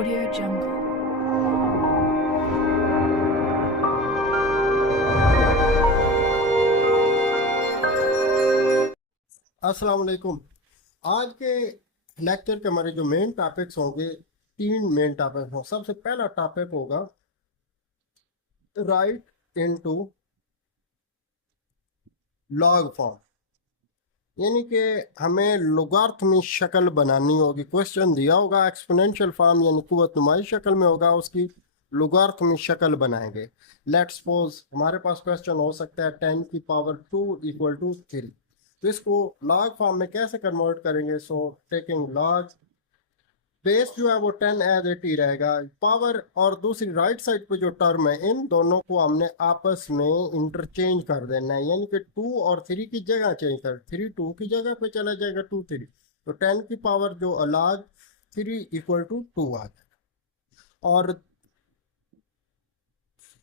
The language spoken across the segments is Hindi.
Audio Jungle. अस्सलाम वालेकुम। आज के लेक्चर के हमारे जो मेन टॉपिक्स होंगे, तीन मेन टॉपिक हों। सबसे पहला टॉपिक होगा राइट इनटू लॉग फॉर्म, यानी कि हमें लोगारिथमिक शक्ल बनानी होगी। क्वेश्चन दिया होगा एक्सपोनेंशियल फॉर्म यानी कुव्वतनुमाई शक्ल में होगा, उसकी लोगारिथमिक शक्ल बनाएंगे। लेट्स सपोज हमारे पास क्वेश्चन हो सकता है 10⁻² इक्वल टू 3। तो इसको लॉग फॉर्म में कैसे कन्वर्ट करेंगे? सो टेकिंग लॉग, बेस जो है वो 10 एज 80 रहेगा। पावर और दूसरी राइट साइड पे जो टर्म है, इन दोनों को हमने आपस में इंटरचेंज कर देना है, यानी कि 2 और 3 की जगह चेंज कर, 3 2 की जगह पे चला जाएगा, 2 3। तो 10 की पावर जो अलग 3 इक्वल टू 2 आ जाएगा। और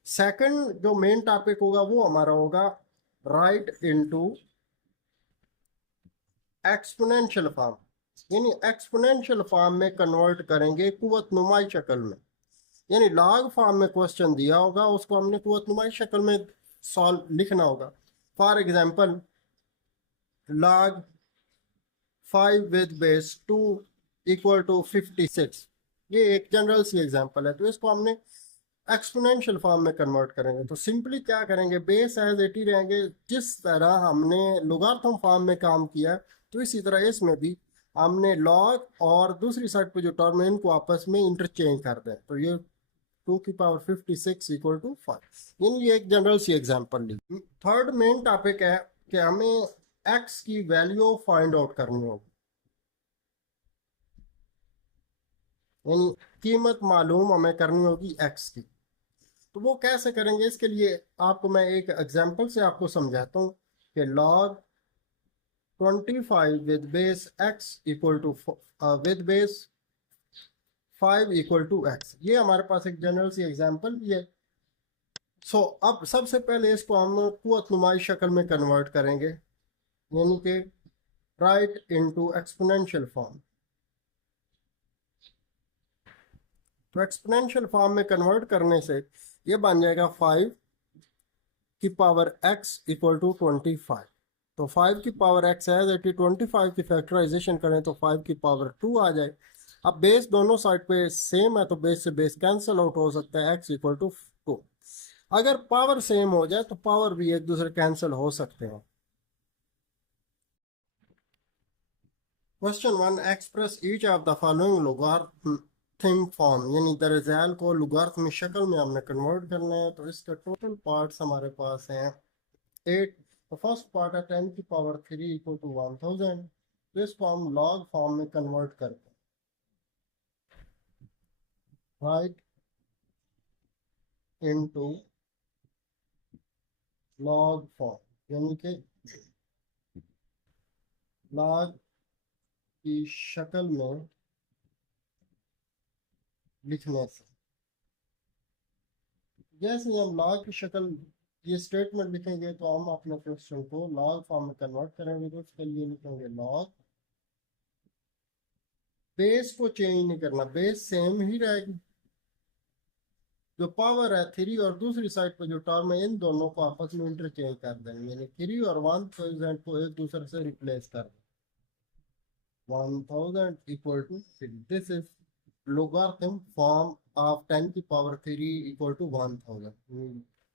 सेकंड जो मेन टॉपिक होगा वो हमारा होगा राइट इनटू एक्सपोनेंशियल फॉर्म, यानी एक्सपोनेंशियल फॉर्म में कन्वर्ट करेंगे कुव्वत नुमाई शक्ल में। यानी लॉग फॉर्म में क्वेश्चन दिया होगा, उसको हमने कुव्वतनुमाई शक्ल में सॉल्व लिखना होगा। For example log 5 with base 2 equal to 56, ये एक जनरल सी एग्जांपल है। तो इसको हमने एक्सपोनेंशियल फॉर्म में कन्वर्ट करेंगे। तो सिंपली क्या करेंगे, बेस एज 80 रहेंगे। जिस तरह हमने लोगारिथम फॉर्म में काम किया, तो इसी तरह इसमें भी हमने लॉग और दूसरी साइड पे जो टर्म है इनको आपस में इंटरचेंज कर दें। तो ये 2⁻56 इक्वल टू 5, यानी ये एक जनरल सी एग्जांपल ली। थर्ड मेन टॉपिक है कि हमें एक्स की वैल्यू फाइंड आउट करनी होगी, यानी कीमत मालूम हमें करनी होगी एक्स की। तो वो कैसे करेंगे, इसके लिए आपको मैं एक एग्जांपल से आपको समझाता हूँ कि log 25 with base x equal to with base 5 equal to x, ये हमारे पास एक जनरल सी एग्जांपल ये। सो अब सबसे पहले इसको हम कुव्वत नुमाई शक्ल में कन्वर्ट करेंगे, यानी कि राइट इनटू एक्सपोनेंशियल फॉर्म। तो एक्सपोनेंशियल फॉर्म में कन्वर्ट करने से ये बन जाएगा 5 की पावर x इक्वल टू 25। तो 5 की पावर x है, 25 की फैक्टराइजेशन करें तो 5 की पावर 2 आ जाए। अब बेस दोनों साइड पे सेम है, तो बेस से बेस कैंसिल आउट हो सकता है, x इक्वल टू 2। अगर पावर सेम हो जाए तो पावर भी एक दूसरे कैंसिल हो सकते हैं। Question 1, express each of the following logarithm form, यानी दरअसल को लोगारिथमिक शक्ल में हमने कन्वर्ट करना है। तो इसके टोटल पार्ट्स हमारे पास हैं 8। तो फर्स्ट पार्ट है 10⁻³ इक्वल टू 1000। तो इसको हम लॉग फॉर्म में कन्वर्ट करते हैं, राइट इनटू लॉग फॉर्म, यानी कि लॉग की शक्ल में लिखने से। जैसे ही हम लॉग की शक्ल ये स्टेटमेंट लिखेंगे तो हम अपने क्वेश्चन को लॉग फॉर्म में कन्वर्ट करेंगे। तो उसके लिए लिखेंगे लॉग, बेस को चेंज नहीं करना, बेस सेम ही रहेगी। जो पावर है 3 और दूसरी साइड पर जो टर्म है, इन दोनों को आपस में इंटरचेंज कर देंगे, यानी 3 और 1000 को एक दूसरे से रिप्लेस कर दें। 1000 equal to 3, this is logarithm form of 10⁻³ equal to 1000।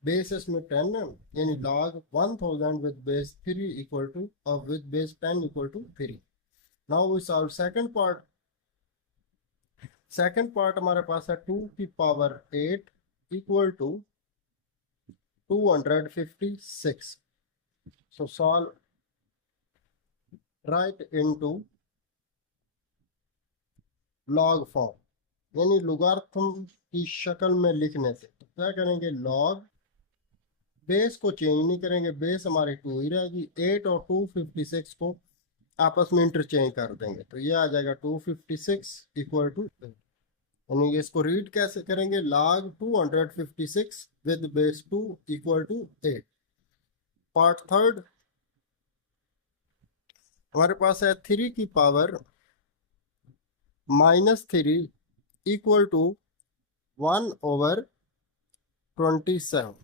Basis में 10 है, यानी log 1000 with base 3 equal to with base 10 equal to 3। Now we solve second part. Second part हमारे पास है 2⁸ equal to 256। So solve right into log form, यानी लोगारिथम की शक्ल में लिखने से। तो क्या करेंगे, लॉग, बेस को चेंज नहीं करेंगे, बेस हमारी 2 ही रहेगी। 8 और 256 को आपस में इंटरचेंज कर देंगे, तो ये आ जाएगा 256 इक्वल टू, यानी इसको रीड कैसे करेंगे, log 256 with base 2 equal to 8। Part third हमारे पास है 3 की power -3 equal to 1/27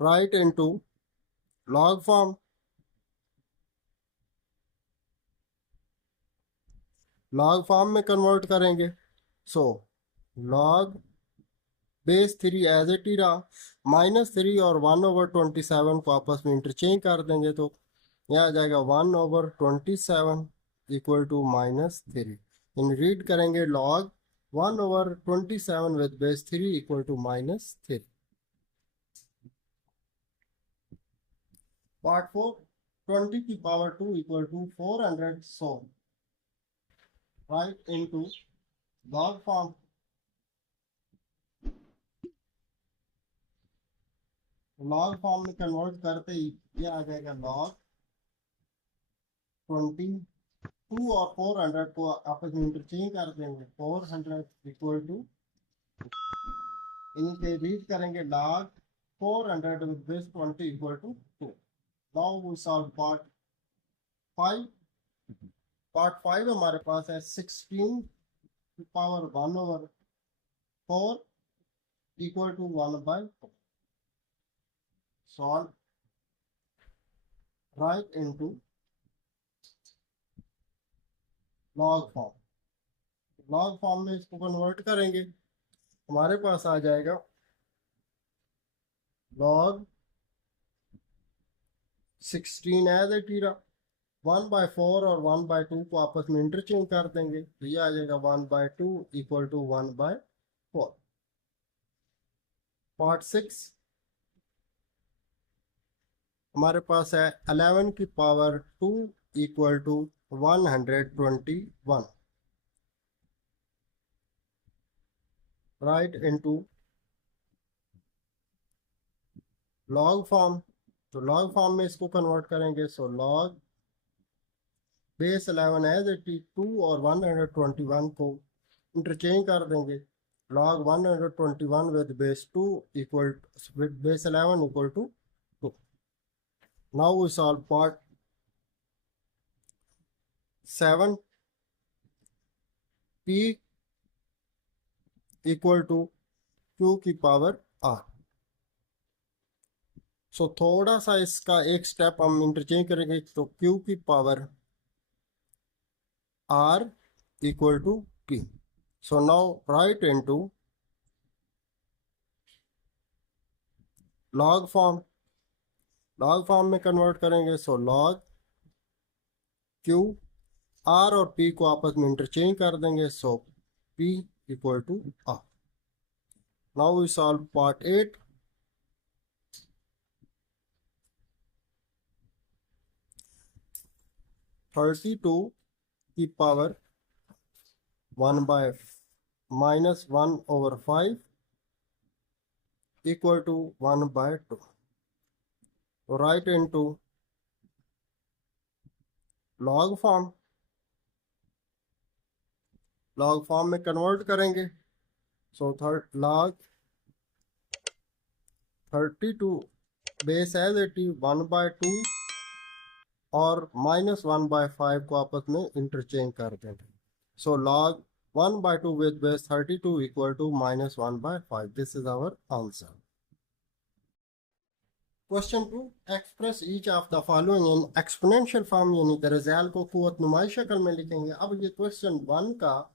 right into log form. Log form में कन्वर्ट करेंगे, so log base 3 as it ही रहा, -3 और 1/27 को आपस में इंटरचेंज कर देंगे तो यह आ जाएगा 1/27 इक्वल टू -3। इन रीड करेंगे log 1/27 with base 3 equal to -3। Part 4, 20 की power 2 equal to 400, so right into log form. Log form में कन्वर्ट करते ही ये आ जाएगा लॉग 22 और 400 को आपस में इंटरचेंज कर देंगे, 400 इक्वल टू, इनके रीड करेंगे log 400 with base 20 equal to 2। Now we solve part 5। Part 5 हमारे पास है 16 power 1/4 equal to 1/4। Solve, right into log form. Log form में इसको कन्वर्ट करेंगे, हमारे पास आ जाएगा लॉग 16 एज इट ही रहा, 1/4 और 1/2 को आपस में इंटरचेंज कर देंगे तो ये आ जाएगा 1/2 इक्वल टू 1/4। पार्ट 6 हमारे पास है 11 की power 2 equal to 121 right into log form. तो लॉग फॉर्म में इसको कन्वर्ट करेंगे, सो लॉग बेस 11 एज 82 और 121 को इंटरचेंज कर देंगे, log 121 with base 2 equal with base 11 equal to 2। Now we solve part 7, p equal to q की पावर r। सो थोड़ा सा इसका एक स्टेप हम इंटरचेंज करेंगे, तो q की power r equal to p। So now write into log form। log form में कन्वर्ट करेंगे, सो log q, r और p को आपस में इंटरचेंज कर देंगे, सो p equal to r। Now we solve part 8। 32 की power 1/-1/5 equal to 1/2। Write into log form। log form में कन्वर्ट करेंगे, so log 32 base as it is 1/2 और -1/5 को आपस में इंटरचेंज कर देंगे, so log 1/2 with base 32 equal to -1/5। This is our answer. Question 2, express each of the following in exponential form, यानी दरअसल को कुव्वत नुमाई शक्ल में लिखेंगे। अब ये क्वेश्चन 1 का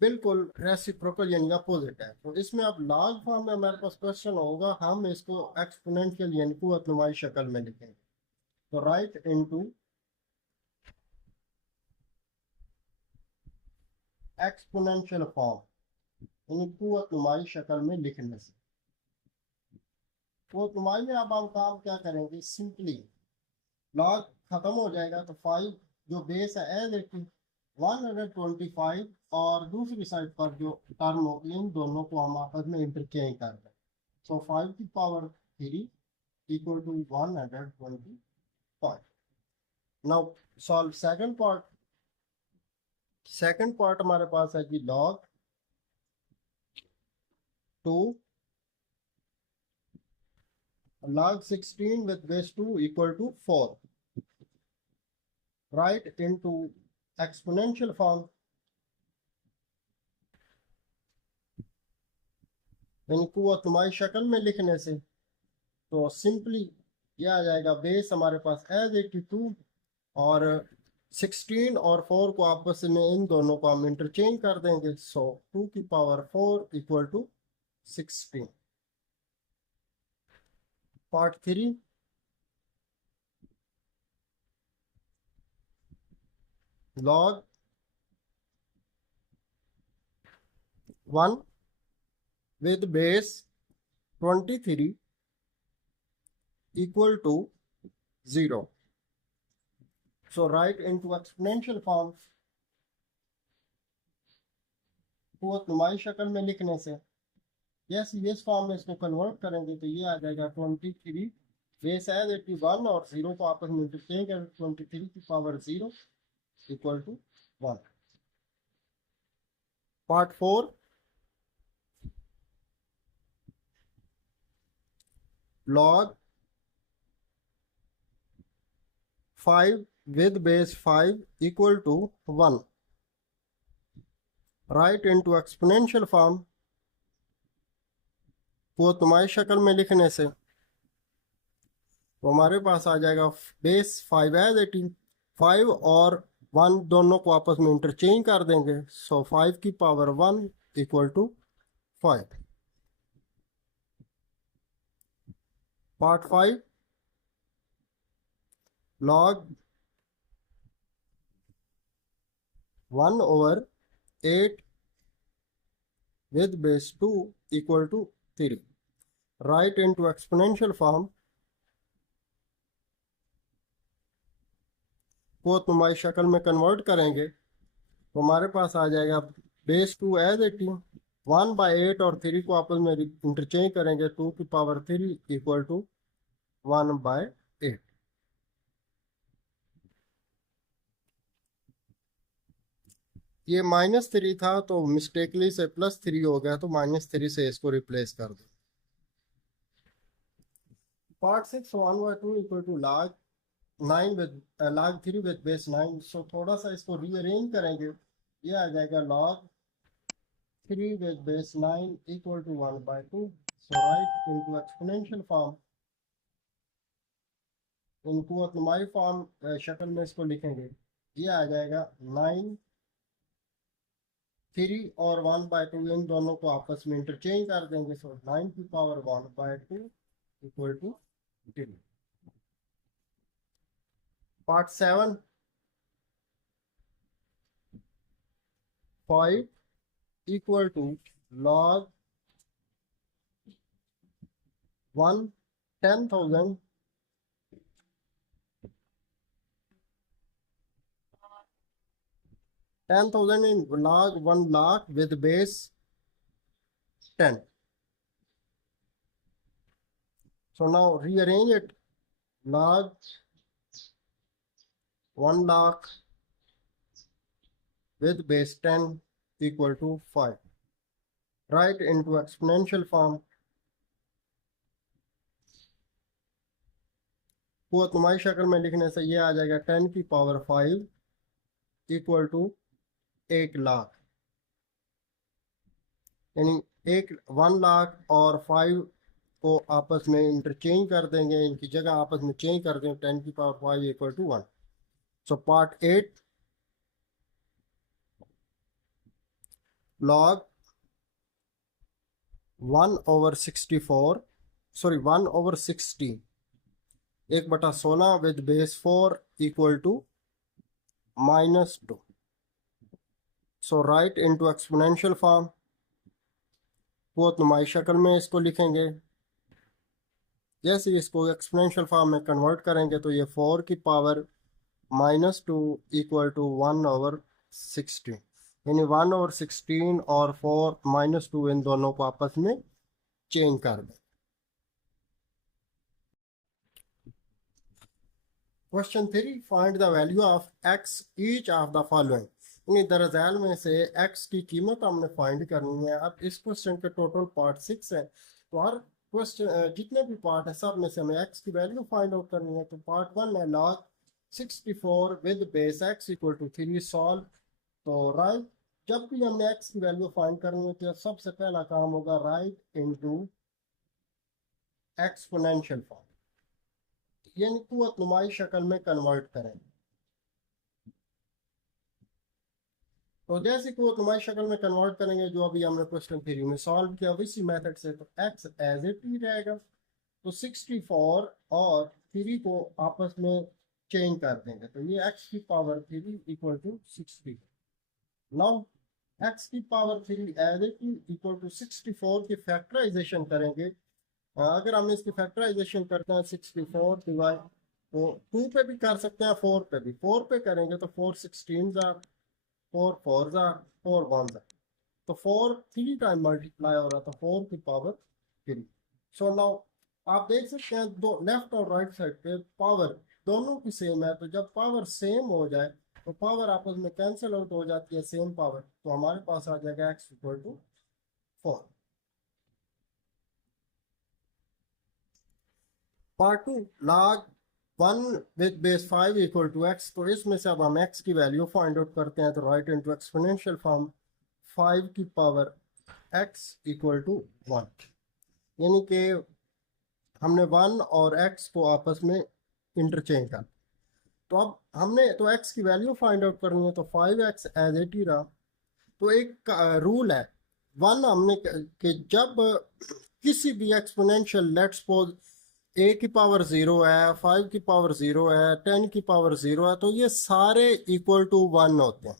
बिल्कुल रेसिप्रोकल यानी अपोजिट है, तो इसमें अब लॉग फॉर्म में हमारे पास क्वेश्चन होगा, हम इसको एक्सपोनेंशियल यानी कुव्वत नुमाई शक्ल में लिखेंगे। तो राइट इनटू एक्सपोनेंशियल फॉर्म यानी कुव्वत नुमाई शक्ल में लिखने से। कुव्वत नुमाई में अब हम काम क्या करेंगे, सिंपली लॉग खत्म हो जाएगा तो 5 जो बेस है एज इट इज 125 और दूसरी साइड पर जो टर्म होगी इन दोनों को हम आपस में इंटरचेंज कर दें, सो 5 की power 3 equal to 125। Now solve second part. Second part हमारे पास है कि log 2 log 16 with base 2 equal to 4 right into exponential form। यानी कुव्वत नुमाई शक्ल में लिखने से तो सिंपली ये आ जाएगा, बेस हमारे पास एज 82 और 16 और 4 को आपस में इन दोनों को हम इंटरचेंज कर देंगे। सो 2 की power 4 equal to 16। Part 3, log 1 with base 23 equal to 0. So write into exponential form। कुव्वत नुमाई शक्ल में लिखने से यस इस फॉर्म में इसको कन्वर्ट करेंगे तो ये आ जाएगा 23 बेस है 81 और 0 को आपस में इंटरचेंज कर 23 की power 0 equal to 1। Part 4, log 5 with base 5 equal to 1। Right into exponential form. वो तुम्हारी शक्ल में लिखने से तो हमारे पास आ जाएगा बेस 5 है 85 और 1 दोनों को आपस में इंटरचेंज कर देंगे। सो 5 की power 1 equal to 5। Part 5, log 1 over 8 with base 2 equal to 3। Right into exponential form. को तुम्हारी शक्ल में कन्वर्ट करेंगे तो हमारे पास आ जाएगा बेस 2 एज 18 1/8 और 3 को आपस में इंटरचेंज करेंगे 2 की पावर 3 इक्वल टू 1/8। ये -3 था तो मिस्टेकली से +3 हो गया तो -3 से इसको रिप्लेस कर दो। Part 6 1/2 equal to log 9 with log 3 with base 9। So थोड़ा सा इसको रीअरेंज करेंगे, ये आ जाएगा log 3 with base 9 equal to 1/2। So write into exponential form। इनको नुमाई फॉर्म शक्ल में इसको लिखेंगे, ये आ जाएगा 9 3 और 1/2 इन दोनों को आपस में इंटरचेंज कर देंगे। सो 9 की power 1/2 equal to 3। Part 7, 5 equal to log 1 10,000 10,000 in log 1 lakh with base 10। So now rearrange it, log 1 lakh with base 10 equal to 5। Write into exponential form। को तुम्हारी शक्ल में लिखने से ये आ जाएगा 10 की पावर 5 इक्वल टू 1 लाख। यानी 1 लाख और 5 को आपस में इंटरचेंज कर देंगे, इनकी जगह आपस में चेंज कर देंगे 10 की power 5 equal to 1। So part 8, log 1/64 sorry 1/60 1/16 with base 4 equal to -2। So right into exponential form. वो नुमाई शक्ल में इसको लिखेंगे, जैसे इसको एक्सपोनेंशियल फॉर्म में कन्वर्ट करेंगे तो ये 4 की पावर -2 इक्वल टू 1/16। यानी 1/16 और 4 -2 इन दोनों को आपस में चेंज कर दें। Question 3, find the value of x each of the following. यानी दरअसल में से x की कीमत हमने फाइंड करनी है। अब इस क्वेश्चन के टोटल पार्ट 6 है, तो हर क्वेश्चन जितने भी पार्ट है सब में से हमें x की वैल्यू फाइंड आउट करनी है। तो पार्ट 1 है log 64 with base x equal to 3 solve. तो राइट जब भी हमने x की वैल्यू फाइंड करनी होती है सबसे पहला काम होगा राइट इनटू एक्सपोनेंशियल फॉर्म, यानी कुव्वत नुमाई शक्ल में कन्वर्ट करेंगे। तो जैसे कुव्वत नुमाई शक्ल में कन्वर्ट करेंगे जो अभी हमने क्वेश्चन थ्री में सॉल्व किया इसी मेथड से, तो x एज इट ही रहेगा। तो 64 और 3 को आपस में चेंज कर देंगे, तो ये x की power 3 equal to 64। Now x की power 3 as it equal to 64 की फैक्टराइजेशन करेंगे। अगर हम इसकी फैक्टराइजेशन करते हैं 64 डिवाइड, तो 2 पे भी कर सकते हैं, 4 पे भी। 4 पे करेंगे तो 4 16 जा, 4 4 जा, 4 1 जा, तो 4 3 टाइम मल्टीप्लाई हो रहा था 4 की पावर 3। सो नाउ आप देख सकते हैं दो लेफ्ट और राइट साइड पे पावर दोनों की सेम है, तो जब पावर सेम हो जाए तो पावर आपस में कैंसिल आउट हो जाती है, सेम पावर, तो हमारे पास आ जाएगा x equal to 4। Part two, log 1 with base 5 equal to x। तो इसमें से अब हम x की वैल्यू फाइंड आउट करते हैं, तो राइट इनटू एक्सपोनेंशियल फॉर्म 5 की पावर x इक्वल टू 1, यानी कि हमने 1 और x को आपस में इंटरचेंज कर। तो अब हमने तो x की वैल्यू फाइंड आउट करनी है, तो 5x एज इट ही रहा। तो एक रूल है वन हमने कि जब किसी भी एक्सपोनेंशियल, लेट्स सपोज a की पावर 0 है, 5 की पावर 0 है, 10 की पावर 0 है, तो ये सारे इक्वल टू 1 होते हैं।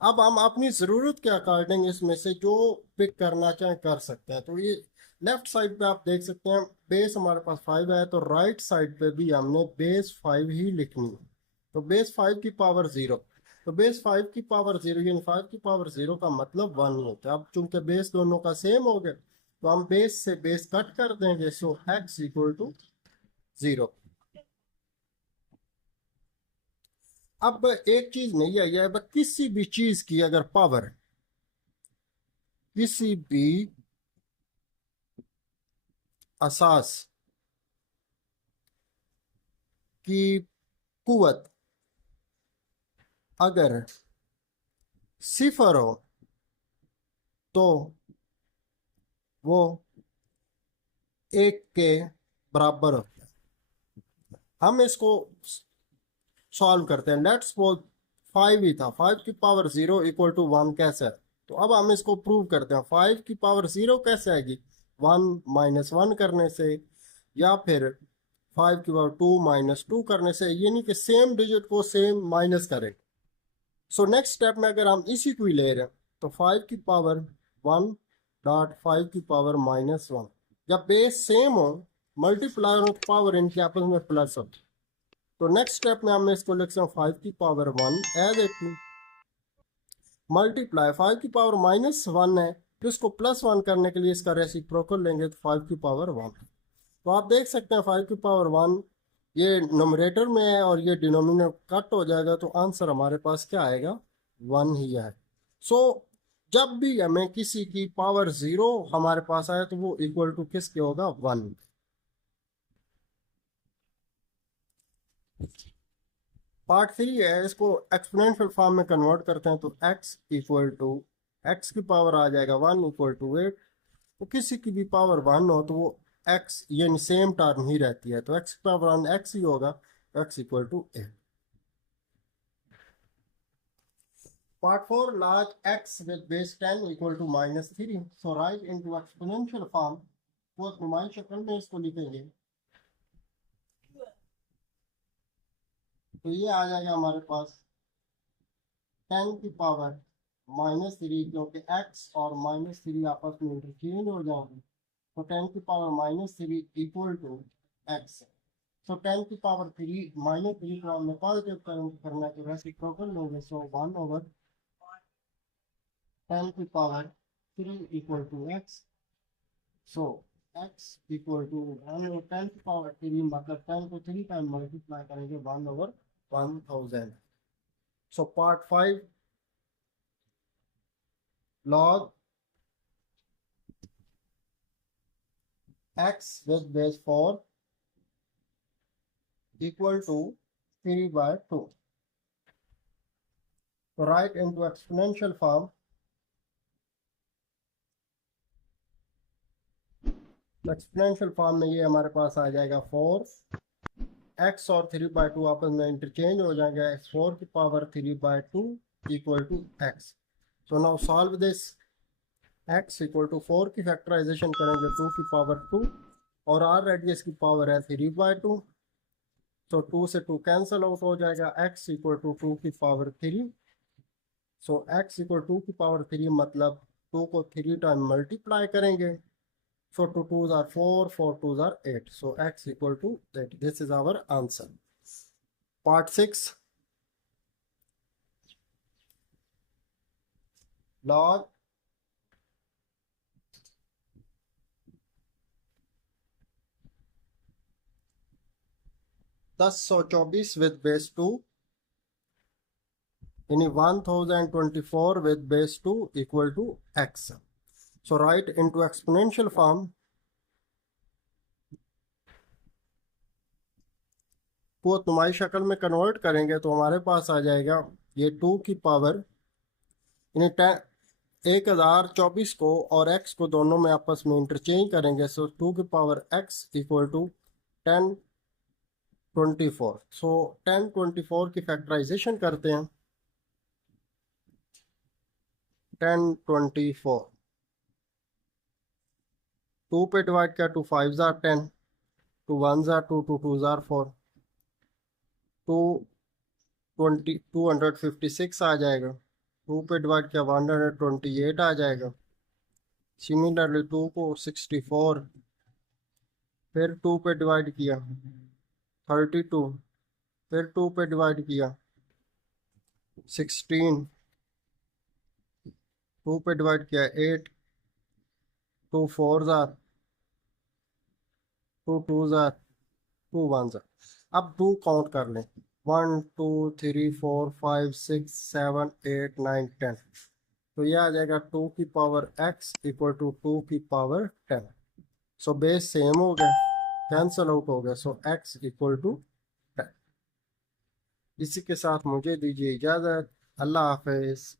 अब हम अपनी ज़रूरत के अकॉर्डिंग इसमें से जो पिक करना चाहें कर सकते हैं। तो ये लेफ्ट साइड पे आप देख सकते हैं बेस हमारे पास 5 है, तो राइट साइड पे भी हमने बेस 5 ही लिखनी है। तो बेस 5 की पावर 0, तो बेस 5 की पावर 0 यानी 5 की पावर 0 का मतलब 1 होता है। अब चूंकि बेस दोनों का सेम हो गया तो हम बेस से बेस कट कर देंगे, सो x इक्वल टू 0। अब एक चीज नहीं है, यह किसी भी चीज की अगर पावर किसी भी असास की कुवत अगर सिफर हो तो वो एक के बराबर होता है। हम इसको सॉल्व करते हैं। लेट्स सपोज 5 ही था, 5 की पावर 0 इक्वल टू 1 कैसे है, तो अब हम इसको प्रूव करते हैं। 5 की पावर 0 कैसे आएगी, 1 माइनस 1 करने से, या फिर 5 की पावर 2 माइनस 2 करने से, यानी कि सेम डिजिट को सेम माइनस करें। सो नेक्स्ट स्टेप में अगर हम इसी को ही ले रहे हैं, तो 5 की पावर 1 डॉट 5 की पावर माइनस 1, जब बेस सेम हो मल्टीप्लाई हो तो पावर इनके आपस में प्लस हो। तो नेक्स्ट स्टेप में हम इसको लिखते हैं 5 की पावर 1 एज इट मल्टीप्लाई 5 की पावर माइनस 1 है, तो इसको प्लस 1 करने के लिए इसका रेसिप्रोकल लेंगे, तो 5 की पावर 1। तो आप देख सकते हैं 5 की पावर 1 ये नोमिनेटर में है और ये डिनोमिनेटर कट हो जाएगा, तो आंसर हमारे पास क्या आएगा, 1 ही है। सो जब भी हमें किसी की पावर 0 हमारे पास आए तो वो इक्वल टू किसके होगा, 1। पार्ट 3 है, इसको एक्सपोनेंशियल फॉर्म में कन्वर्ट करते हैं, तो x इक्वल टू एक्स की पावर आ जाएगा 1 इक्वल टू 8। तो किसी की भी पावर 1 हो तो वो x यानी सेम टर्म ही रहती है, तो x की पावर 1 x ही होगा, तो x equal to 8। Part 4, log x with base 10 equal to minus 3। So right into exponential form, वो नुमाई शक्ल में इसको लिखेंगे, तो ये आ जाएगा हमारे पास 10 की पावर माइनस 3, क्योंकि x और माइनस 3 आपस में इंटरचेंज हो जाएंगे, तो 10 की power minus 3 equal to x। So 10 की पावर 3 माइनस 3 को हमने पॉजिटिव करना है, तो रेसिप्रोकल लेंगे, सो 1 ओवर 10 की power 3 equal to x। So x equal to 1 over 10 की पावर 3, मतलब 10 को 3 टाइम मल्टीप्लाई करेंगे 1 over 1000। So part 5, log x with base 4 equal to 3 by 2. So write into exponential form exponential form में ये हमारे पास आ जाएगा 4x और 3/2 आपस में इंटरचेंज हो जाएंगे, x4 की power 3/2 equal to x। So now solve this. x equal to 4 की फैक्टराइजेशन करेंगे 2 की पावर 2 और r रेडियस की पावर है 3/2, तो 2 से 2 कैंसिल आउट हो जाएगा। x इक्वल टू 2 की पावर 3। सो x इक्वल 2 की पावर 3 मतलब 2 को 3 टाइम मल्टीप्लाई करेंगे। So 2 2s are 4, 4 2s are 8. So x equal to 8. This is our answer. Part 6. Log 1024 with base 2 in 1024 with base 2 equal to x. So write into exponential form को तुम्हारी शक्ल में कन्वर्ट करेंगे तो हमारे पास आ जाएगा ये 2 की पावर यानी 1024 को और x को दोनों में आपस में इंटरचेंज करेंगे। सो 2 की पावर x इक्वल टू 1024। सो 1024 की फैक्टराइजेशन करते हैं। 1024 2 पे डिवाइड किया, 2 5 जार 10, 2 1 जार 2, 2 2 जार 4, 256 आ जाएगा। 2 पे डिवाइड किया 128 आ जाएगा। सिमिलरली 2 को 64, फिर 2 पे डिवाइड किया 32, फिर 2 पे डिवाइड किया 16, 2 पे डिवाइड किया 8, 2 4 जार, 2 2 जार, 2 1 जार। अब 2 काउंट कर लें, 1 2 3 4 5 6 7 8 9 10। तो यह आ जाएगा 2 की पावर x इक्वल टू 2 की पावर 10। सो बेस सेम हो गया, कैंसल आउट हो गया। सो x इक्वल टू 10। इसी के साथ मुझे दीजिए इजाज़त। अल्लाह हाफिज़।